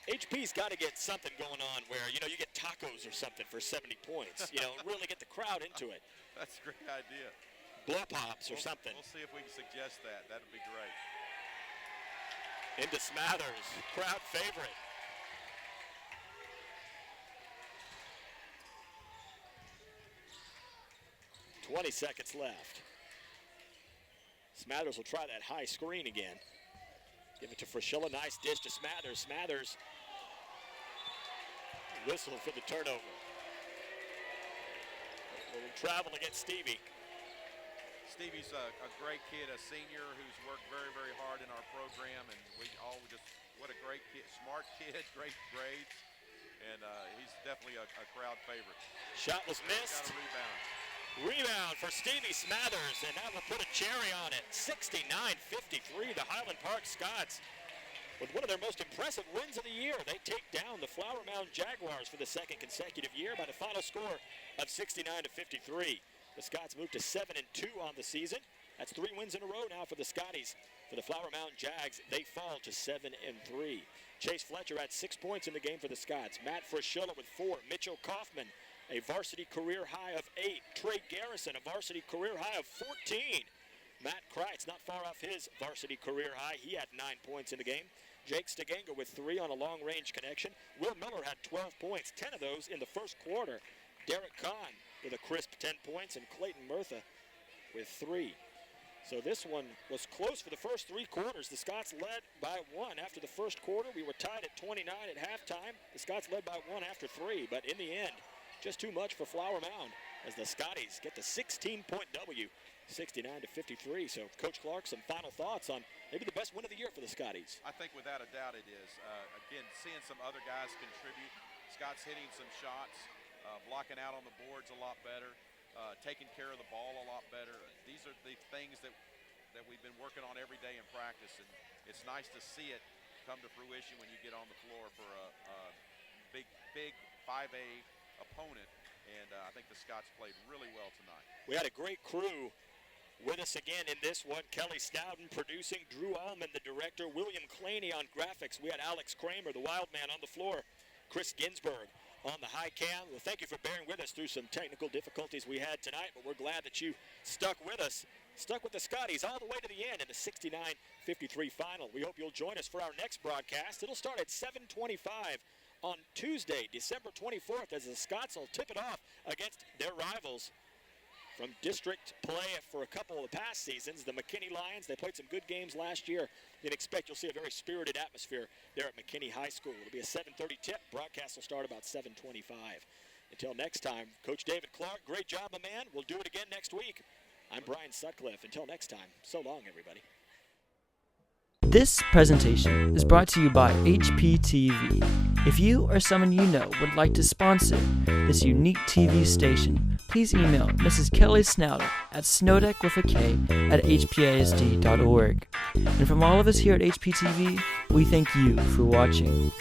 HP's got to get something going on where, you get tacos or something for 70 points. Really get the crowd into it. That's a great idea. Blow pops or something. We'll see if we can suggest that. That'd be great. Into Smathers, crowd favorite. .20 seconds left. Smathers will try that high screen again. Give it to Frischella, nice dish to Smathers. Smathers, whistle for the turnover. We'll travel against Stevie. Stevie's a great kid, a senior who's worked very, very hard in our program, and what a great kid, smart kid, great grades, and he's definitely a crowd favorite. Shot was missed. Got a rebound. Rebound for Stevie Smathers, and that will put a cherry on it. 69-53, the Highland Park Scots, with one of their most impressive wins of the year. They take down the Flowermound Jaguars for the second consecutive year by the final score of 69-53. The Scots moved to 7-2 on the season. That's 3 wins in a row now for the Scotties. For the Flowermound Jags, they fall to 7-3. Chase Fletcher had 6 points in the game for the Scots. Matt Frischella with 4. Mitchell Kaufman, a varsity career high of 8. Trey Garrison, a varsity career high of 14. Matt Kreitz, not far off his varsity career high. He had 9 points in the game. Jake Stegango with 3 on a long-range connection. Will Miller had 12 points, 10 of those in the first quarter. Derek Kahn with a crisp 10 points, and Clayton Murtha with 3. So this one was close for the first 3 quarters. The Scots led by 1 after the first quarter. We were tied at 29 at halftime. The Scots led by 1 after 3, but in the end, just too much for Flowermound as the Scotties get the 16-point W, 69-53. So, Coach Clark, some final thoughts on maybe the best win of the year for the Scotties. I think without a doubt it is. Again, seeing some other guys contribute. Scots hitting some shots, blocking out on the boards a lot better, taking care of the ball a lot better. These are the things that we've been working on every day in practice, and it's nice to see it come to fruition when you get on the floor for a big 5A opponent, and I think the Scots played really well tonight. We had a great crew with us again in this one. Kelly Stoughton producing, Drew Allman the director, William Claney on graphics. We had Alex Kramer, the wild man, on the floor, Chris Ginsburg on the high cam. Well, thank you for bearing with us through some technical difficulties we had tonight, but we're glad that you stuck with us, stuck with the Scotties all the way to the end in the 69-53 final. We hope you'll join us for our next broadcast. It'll start at 7:25 on Tuesday, December 24th, as the Scots will tip it off against their rivals from district play for a couple of the past seasons, the McKinney Lions. They played some good games last year. You can expect you'll see a very spirited atmosphere there at McKinney High School. It'll be a 7:30 tip. Broadcast will start about 7:25. Until next time, Coach David Clark, great job, my man. We'll do it again next week. I'm Brian Sutcliffe. Until next time, so long, everybody. This presentation is brought to you by HPTV. If you or someone you know would like to sponsor this unique TV station, please email Mrs. Kelly Snowder at snowdeck@hpasd.org. And from all of us here at HPTV, we thank you for watching.